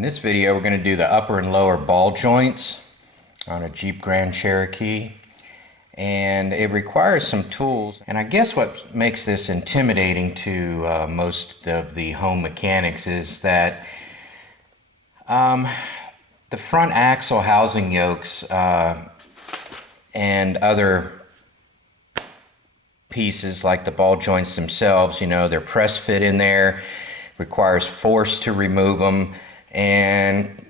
In this video, we're going to do the upper and lower ball joints on a Jeep Grand Cherokee. And it requires some tools. And I guess what makes this intimidating to most of the home mechanics is that the front axle housing yokes and other pieces like the ball joints themselves, you know, they're press fit in there, requires force to remove them. And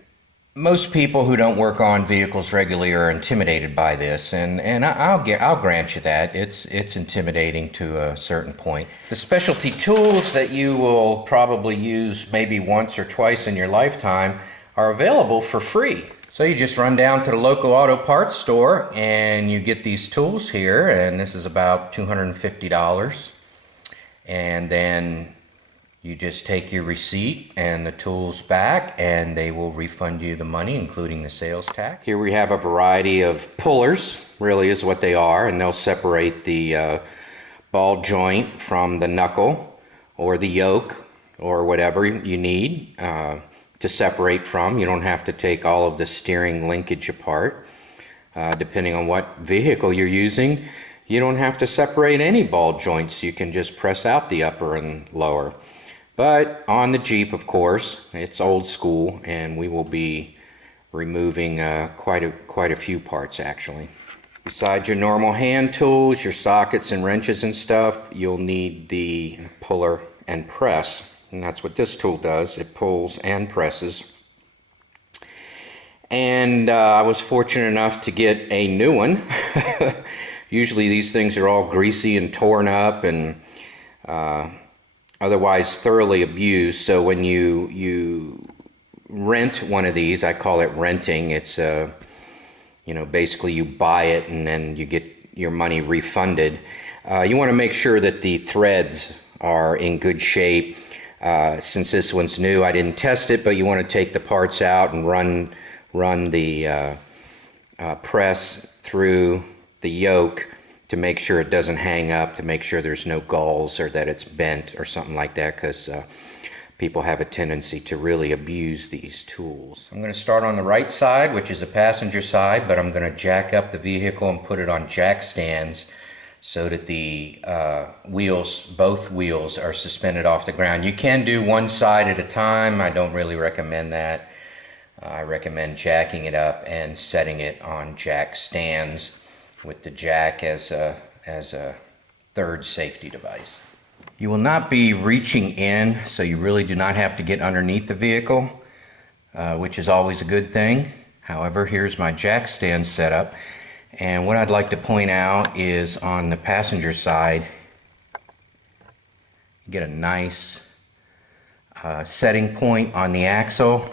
most people who don't work on vehicles regularly are intimidated by this, and I'll grant you that it's intimidating to a certain point. The specialty tools that you will probably use maybe once or twice in your lifetime are available for free. So you just run down to the local auto parts store and you get these tools here, and this is about $250, and then you just take your receipt and the tools back and they will refund you the money, including the sales tax. Here we have a variety of pullers, really is what they are, and they'll separate the ball joint from the knuckle or the yoke or whatever you need to separate from. You don't have to take all of the steering linkage apart. Depending on what vehicle you're using, you don't have to separate any ball joints. You can just press out the upper and lower. But on the Jeep, of course, it's old school, and we will be removing quite a few parts actually. Besides your normal hand tools, your sockets and wrenches and stuff, you'll need the puller and press, and that's what this tool does. It pulls and presses. And I was fortunate enough to get a new one. Usually these things are all greasy and torn up and otherwise thoroughly abused. So when you rent one of these, I call it renting. It's you know, basically you buy it and then you get your money refunded. You want to make sure that the threads are in good shape. Since this one's new, I didn't test it, but you want to take the parts out and run the press through the yoke to make sure it doesn't hang up, to make sure there's no galls or that it's bent or something like that, because people have a tendency to really abuse these tools. I'm going to start on the right side, which is the passenger side, but I'm going to jack up the vehicle and put it on jack stands so that the both wheels are suspended off the ground. You can do one side at a time. I don't really recommend that. I recommend jacking it up and setting it on jack stands with the jack as a third safety device. You will not be reaching in, so you really do not have to get underneath the vehicle, which is always a good thing. However, here's my jack stand setup, and what I'd like to point out is on the passenger side, you get a nice setting point on the axle.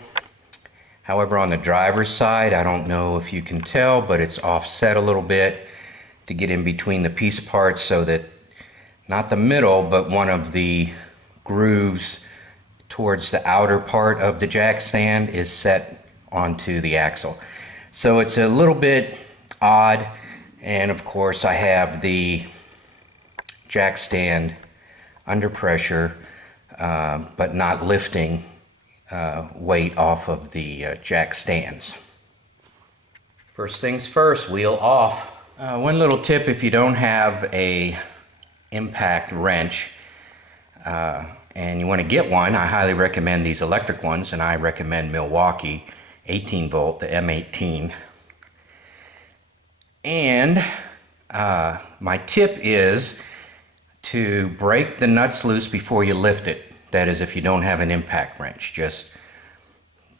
However, on the driver's side, I don't know if you can tell, but it's offset a little bit to get in between the piece parts so that not the middle, but one of the grooves towards the outer part of the jack stand is set onto the axle. So it's a little bit odd, and of course I have the jack stand under pressure, but not lifting weight off of the jack stands. First things first, wheel off. One little tip: if you don't have a impact wrench and you want to get one, I highly recommend these electric ones, and I recommend Milwaukee 18 volt, the M18. And my tip is to break the nuts loose before you lift it. That is, if you don't have an impact wrench, just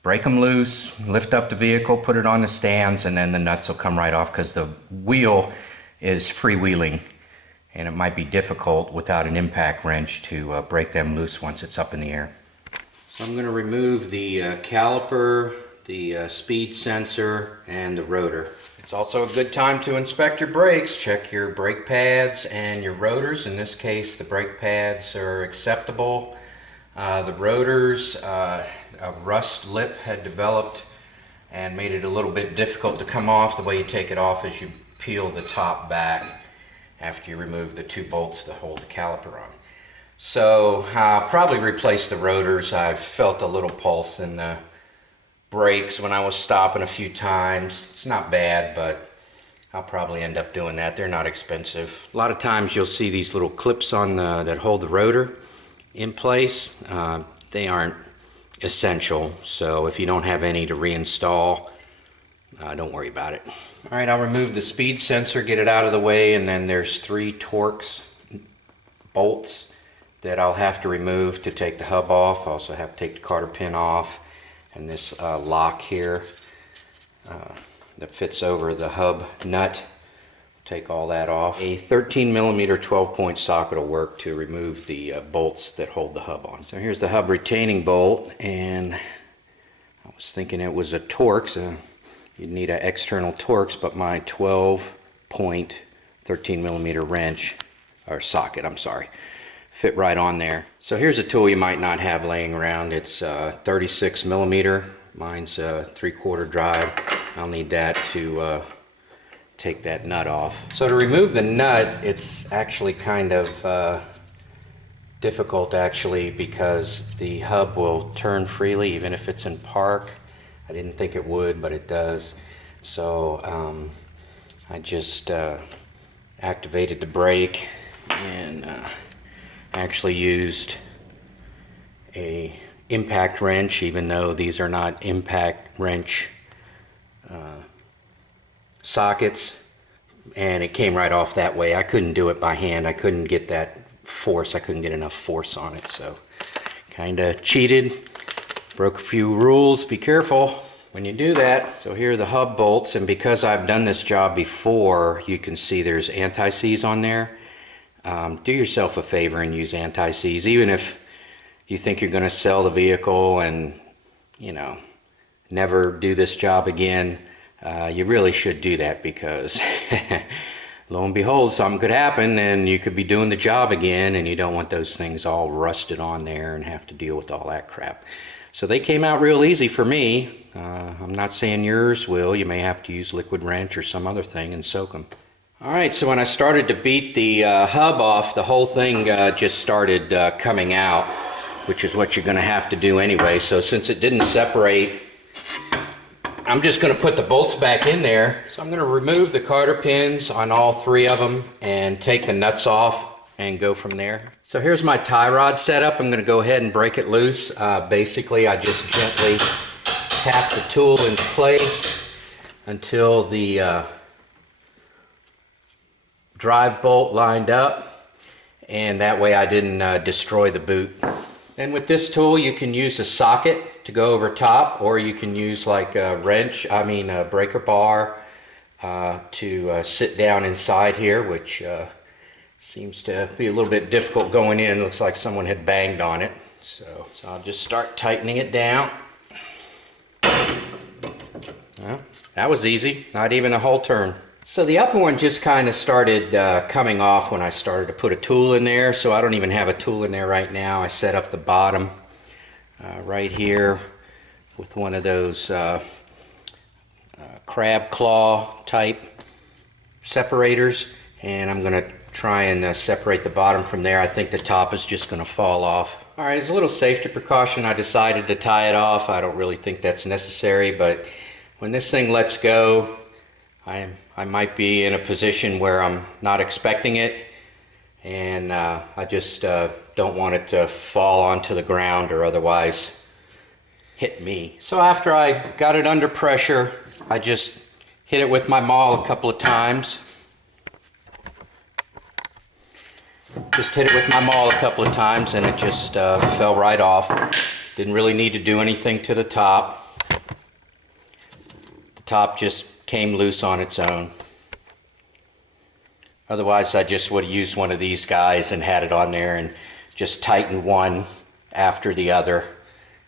break them loose, lift up the vehicle, put it on the stands, and then the nuts will come right off, because the wheel is freewheeling and it might be difficult without an impact wrench to break them loose once it's up in the air. So I'm going to remove the caliper, the speed sensor, and the rotor. It's also a good time to inspect your brakes. Check your brake pads and your rotors. In this case, the brake pads are acceptable. The rotors, a rust lip had developed and made it a little bit difficult to come off. The way you take it off is you peel the top back after you remove the two bolts to hold the caliper on. So I'll probably replace the rotors. I've felt a little pulse in the brakes when I was stopping a few times. It's not bad, but I'll probably end up doing that. They're not expensive. A lot of times you'll see these little clips on that hold the rotor in place. They aren't essential, so if you don't have any to reinstall, don't worry about it. All right, I'll remove the speed sensor, get it out of the way, and then there's 3 Torx bolts that I'll have to remove to take the hub off. Also have to take the cotter pin off, and this lock here that fits over the hub nut. Take all that off. A 13mm 12-point socket will work to remove the bolts that hold the hub on. So here's the hub retaining bolt, and I was thinking it was a Torx. You'd need an external Torx, but my 12-point 13mm wrench, or socket, I'm sorry, fit right on there. So here's a tool you might not have laying around. It's 36mm. Mine's a 3/4 drive. I'll need that to take that nut off. So to remove the nut, it's actually kind of difficult actually, because the hub will turn freely even if it's in park. I didn't think it would, but it does. So I just activated the brake and actually used a impact wrench, even though these are not impact wrench sockets, and it came right off that way. I couldn't do it by hand. I couldn't get that force. I couldn't get enough force on it, so kind of cheated. Broke a few rules. Be careful when you do that. So here are the hub bolts, and because I've done this job before, you can see there's anti-seize on there. Do yourself a favor and use anti-seize, even if you think you're going to sell the vehicle and, you know, never do this job again. You really should do that, because lo and behold, something could happen and you could be doing the job again, and you don't want those things all rusted on there and have to deal with all that crap. So they came out real easy for me. I'm not saying yours will. You may have to use liquid wrench or some other thing and soak them. All right, so when I started to beat the hub off, the whole thing just started coming out, which is what you're going to have to do anyway. So since it didn't separate, I'm just going to put the bolts back in there. So I'm going to remove the cotter pins on all 3 of them and take the nuts off and go from there. So here's my tie rod setup. I'm going to go ahead and break it loose. Basically, I just gently tap the tool into place until the drive bolt lined up, and that way I didn't destroy the boot. And with this tool, you can use a socket to go over top, or you can use like a breaker bar to sit down inside here, which seems to be a little bit difficult going in. Looks like someone had banged on it. So I'll just start tightening it down. Well, that was easy, not even a whole turn. So the upper one just kind of started coming off when I started to put a tool in there, so I don't even have a tool in there right now. I set up the bottom right here with one of those crab claw type separators, and I'm going to try and separate the bottom from there. I think the top is just going to fall off. All right, as a little safety precaution, I decided to tie it off. I don't really think that's necessary, but when this thing lets go, I might be in a position where I'm not expecting it, and I just don't want it to fall onto the ground or otherwise hit me. So after I got it under pressure, I just hit it with my maul a couple of times. Just hit it with my maul a couple of times, and it just fell right off. Didn't really need to do anything to the top. The top just came loose on its own. Otherwise, I just would have used one of these guys and had it on there and just tightened one after the other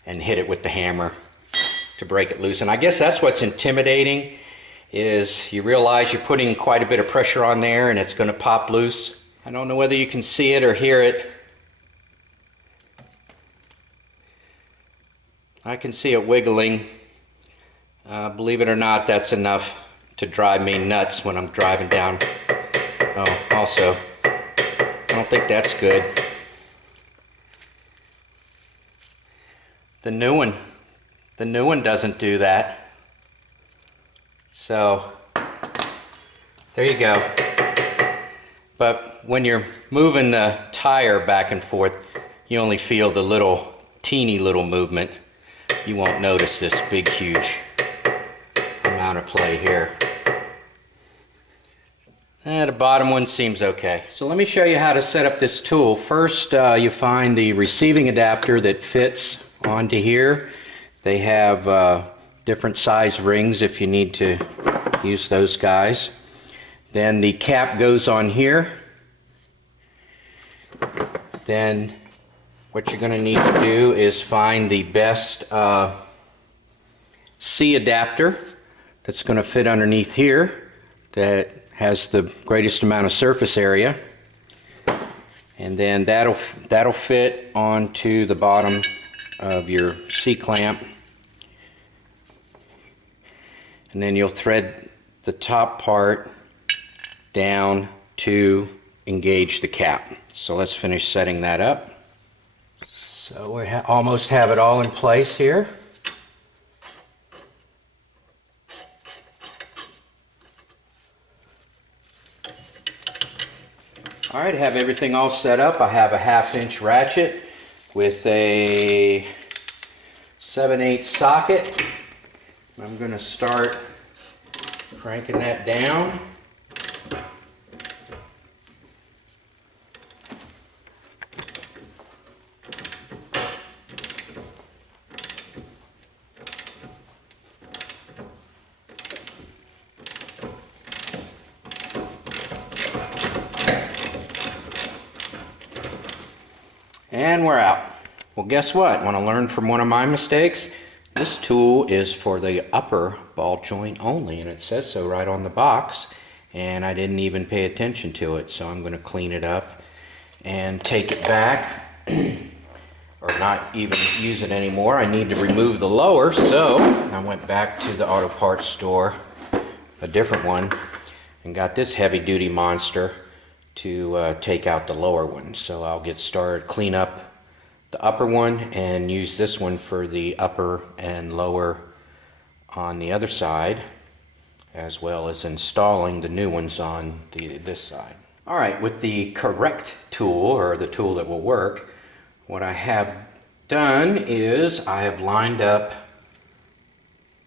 and hit it with the hammer to break it loose. And I guess that's what's intimidating, is you realize you're putting quite a bit of pressure on there and it's going to pop loose. I don't know whether you can see it or hear it. I can see it wiggling. Believe it or not, that's enough to drive me nuts when I'm driving down. Oh, also, I don't think that's good. The new one, The new one doesn't do that. So there you go. But when you're moving the tire back and forth, you only feel the little teeny little movement. You won't notice this big huge amount of play here. The bottom one seems okay. So let me show you how to set up this tool. First, you find the receiving adapter that fits onto here. They have different size rings if you need to use those guys. Then the cap goes on here. Then what you're going to need to do is find the best C adapter that's going to fit underneath here that has the greatest amount of surface area, and then that'll fit onto the bottom of your C-clamp, and then you'll thread the top part down to engage the cap. So let's finish setting that up. So we almost have it all in place here. All right, I have everything all set up. I have a 1/2-inch ratchet with a 7/8 socket. I'm going to start cranking that down. And we're out. Well, guess what? Want to learn from one of my mistakes? This tool is for the upper ball joint only, and it says so right on the box, and I didn't even pay attention to it. So I'm going to clean it up and take it back, or not even use it anymore. I need to remove the lower, so I went back to the auto parts store, a different one, and got this heavy-duty monster to take out the lower one. So I'll get started, clean up the upper one, and use this one for the upper and lower on the other side, as well as installing the new ones on this side. All right, with the correct tool, or the tool that will work, what I have done is I have lined up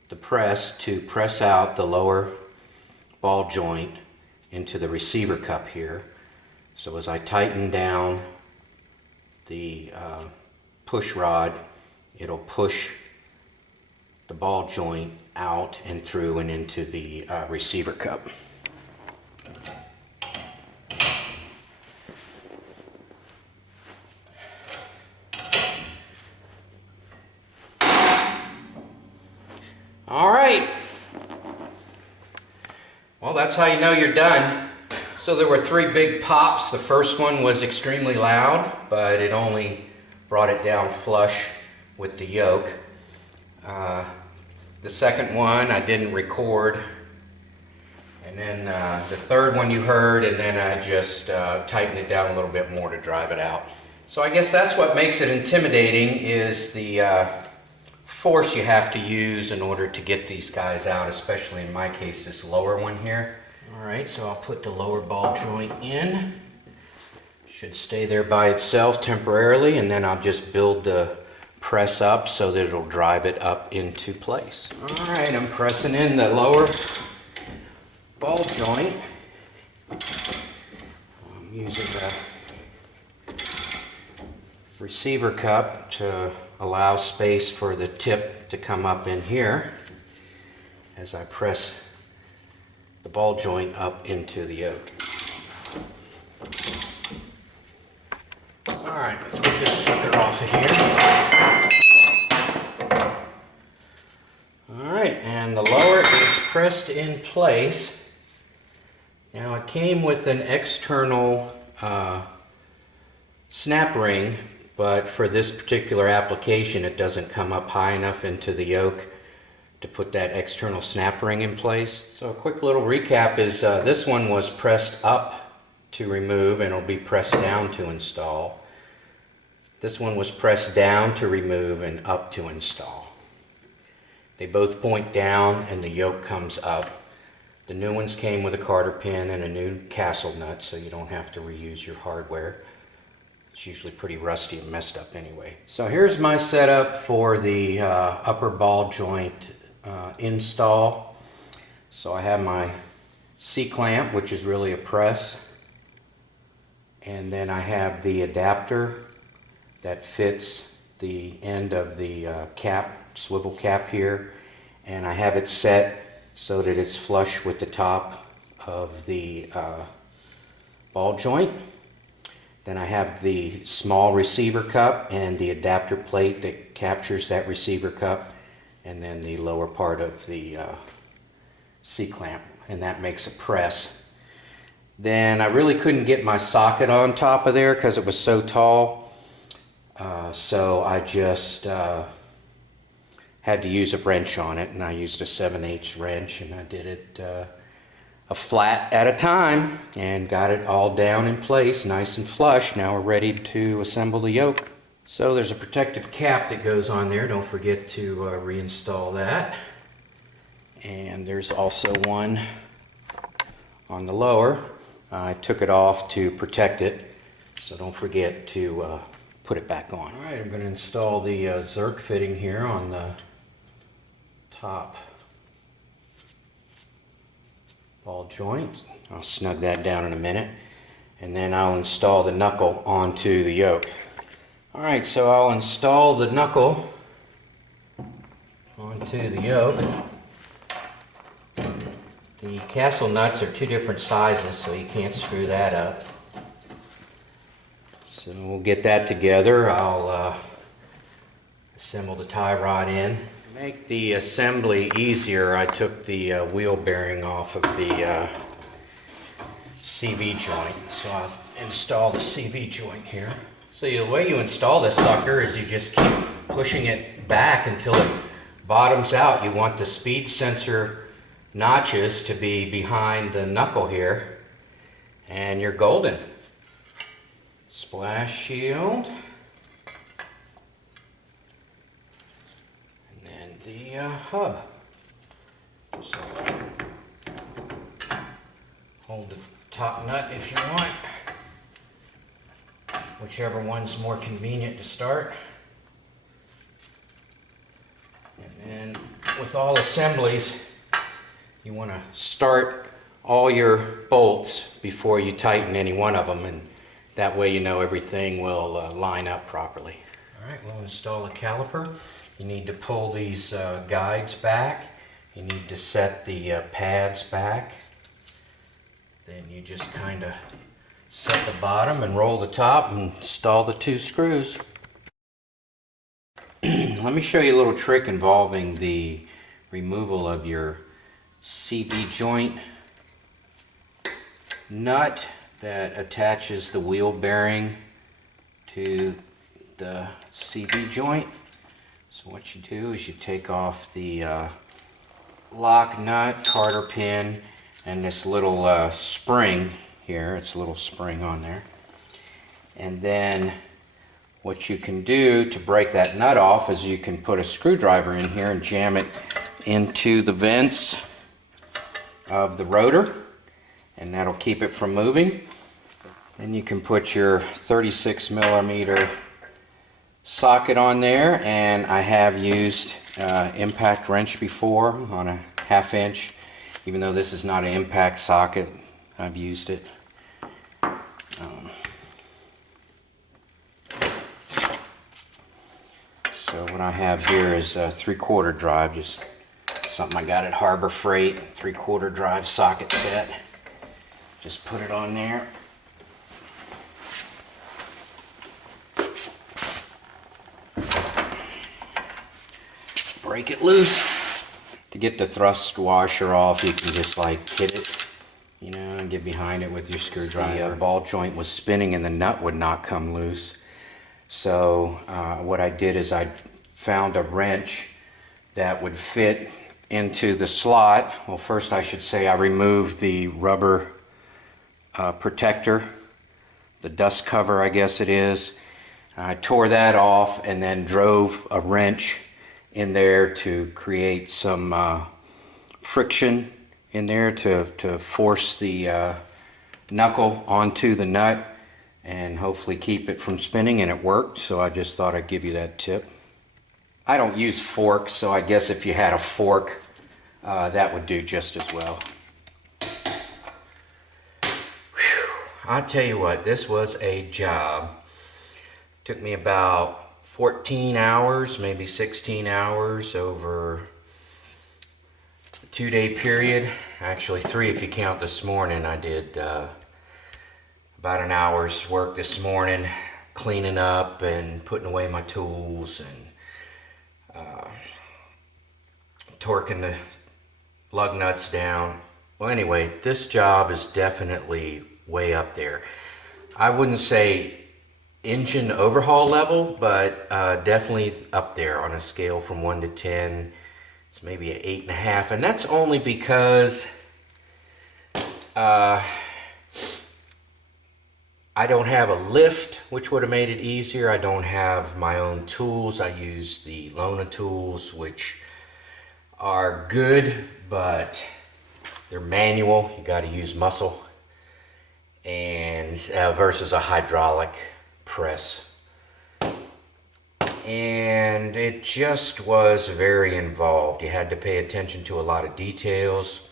the press to press out the lower ball joint into the receiver cup here. So as I tighten down the push rod, it'll push the ball joint out and through and into the receiver cup. All right. Well, that's how you know you're done. So there were 3 big pops. The first one was extremely loud, but it only brought it down flush with the yoke. The second one I didn't record. And then the third one you heard, and then I just tightened it down a little bit more to drive it out. So I guess that's what makes it intimidating, is the force you have to use in order to get these guys out, especially in my case, this lower one here. All right, so I'll put the lower ball joint in. Should stay there by itself temporarily, and then I'll just build the press up so that it'll drive it up into place. All right, I'm pressing in the lower ball joint. I'm using the receiver cup to allow space for the tip to come up in here as I press the ball joint up into the yoke. All right, let's get this sucker off of here. All right, and the lower is pressed in place. Now it came with an external snap ring, but for this particular application it doesn't come up high enough into the yoke to put that external snap ring in place. So a quick little recap is this one was pressed up to remove, and it'll be pressed down to install. This one was pressed down to remove and up to install. They both point down and the yoke comes up. The new ones came with a cotter pin and a new castle nut, so you don't have to reuse your hardware. It's usually pretty rusty and messed up anyway. So here's my setup for the upper ball joint install. So I have my C-clamp, which is really a press. And then I have the adapter that fits the end of the cap, swivel cap here. And I have it set so that it's flush with the top of the ball joint. Then I have the small receiver cup and the adapter plate that captures that receiver cup, and then the lower part of the C-clamp, and that makes a press. Then I really couldn't get my socket on top of there because it was so tall, so I just had to use a wrench on it, and I used a 7/8 wrench, and I did it a flat at a time and got it all down in place nice and flush. Now we're ready to assemble the yoke. So there's a protective cap that goes on there. Don't forget to reinstall that. And there's also one on the lower. I took it off to protect it, so don't forget to put it back on. All right, I'm going to install the Zerk fitting here on the top ball joint. I'll snug that down in a minute, and then I'll install the knuckle onto the yoke. Alright, so I'll install the knuckle onto the yoke. The castle nuts are two different sizes, so you can't screw that up. So we'll get that together. I'll assemble the tie rod in. To make the assembly easier, I took the wheel bearing off of the CV joint. So I'll install the CV joint here. So the way you install this sucker is you just keep pushing it back until it bottoms out. You want the speed sensor notches to be behind the knuckle here, and you're golden. Splash shield. The hub. So hold the top nut if you want, whichever one's more convenient to start. And then with all assemblies, you want to start all your bolts before you tighten any one of them, and that way you know everything will line up properly. All right, we'll install a caliper. You need to pull these guides back. You need to set the pads back. Then you just kind of set the bottom and roll the top and install the two screws. Let me show you a little trick involving the removal of your CV joint nut that attaches the wheel bearing to the CV joint. So what you do is you take off the lock nut, cotter pin, and this little spring here. It's a little spring on there. And then what you can do to break that nut off is you can put a screwdriver in here and jam it into the vents of the rotor, and that'll keep it from moving. Then you can put your 36 millimeter socket on there, and I have used impact wrench before on a 1/2 inch. Even though this is not an impact socket, I've used it. So what I have here is a 3/4 drive, just something I got at Harbor Freight, 3/4 drive socket set. Just put it on there. Break it loose. To get the thrust washer off, you can just like hit it, you know, and get behind it with your screwdriver. The ball joint was spinning and the nut would not come loose. So what I did is I found a wrench that would fit into the slot. Well, first I should say I removed the rubber protector, the dust cover I guess it is. I tore that off and then drove a wrench in there to create some friction in there to force the knuckle onto the nut and hopefully keep it from spinning, and it worked, so I just thought I'd give you that tip. I don't use forks, so I guess if you had a fork, that would do just as well. I tell you what, this was a job. Took me about 14 hours, maybe 16 hours over a 2-day period. Actually 3 if you count this morning. I did about an hour's work this morning, cleaning up and putting away my tools and torquing the lug nuts down. Well, anyway, this job is definitely way up there. I wouldn't say engine overhaul level, but definitely up there on a scale from 1 to 10. It's maybe an 8.5, and that's only because I don't have a lift, which would have made it easier. I don't have my own tools. I use the Lona tools, which are good, but they're manual. You got to use muscle, and versus a hydraulic press. And it just was very involved. You had to pay attention to a lot of details.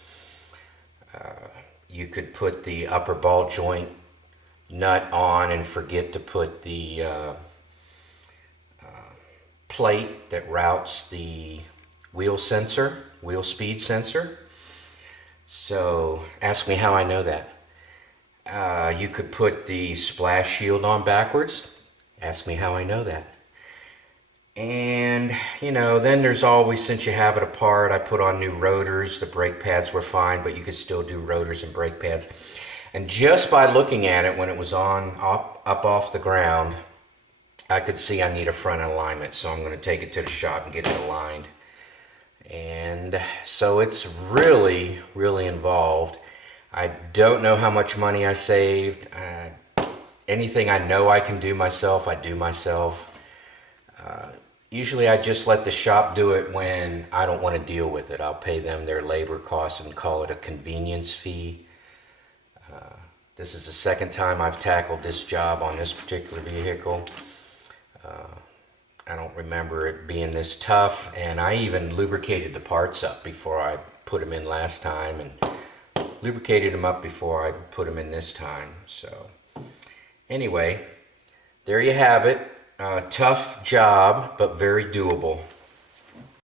You could put the upper ball joint nut on and forget to put the plate that routes the wheel speed sensor. So ask me how I know that. You could put the splash shield on backwards. Ask me how I know that. And you know, then there's always, since you have it apart, I put on new rotors. The brake pads were fine, but you could still do rotors and brake pads. And just by looking at it when it was on up off the ground, I could see I need a front alignment. So I'm going to take it to the shop and get it aligned. And so it's really, really involved. I don't know how much money I saved. Anything I know I can do myself, I do myself. Usually I just let the shop do it when I don't want to deal with it. I'll pay them their labor costs and call it a convenience fee. This is the second time I've tackled this job on this particular vehicle. I don't remember it being this tough, and I even lubricated the parts up before I put them in last time, and lubricated them up before I put them in this time. So anyway, there you have it. Tough job, but very doable.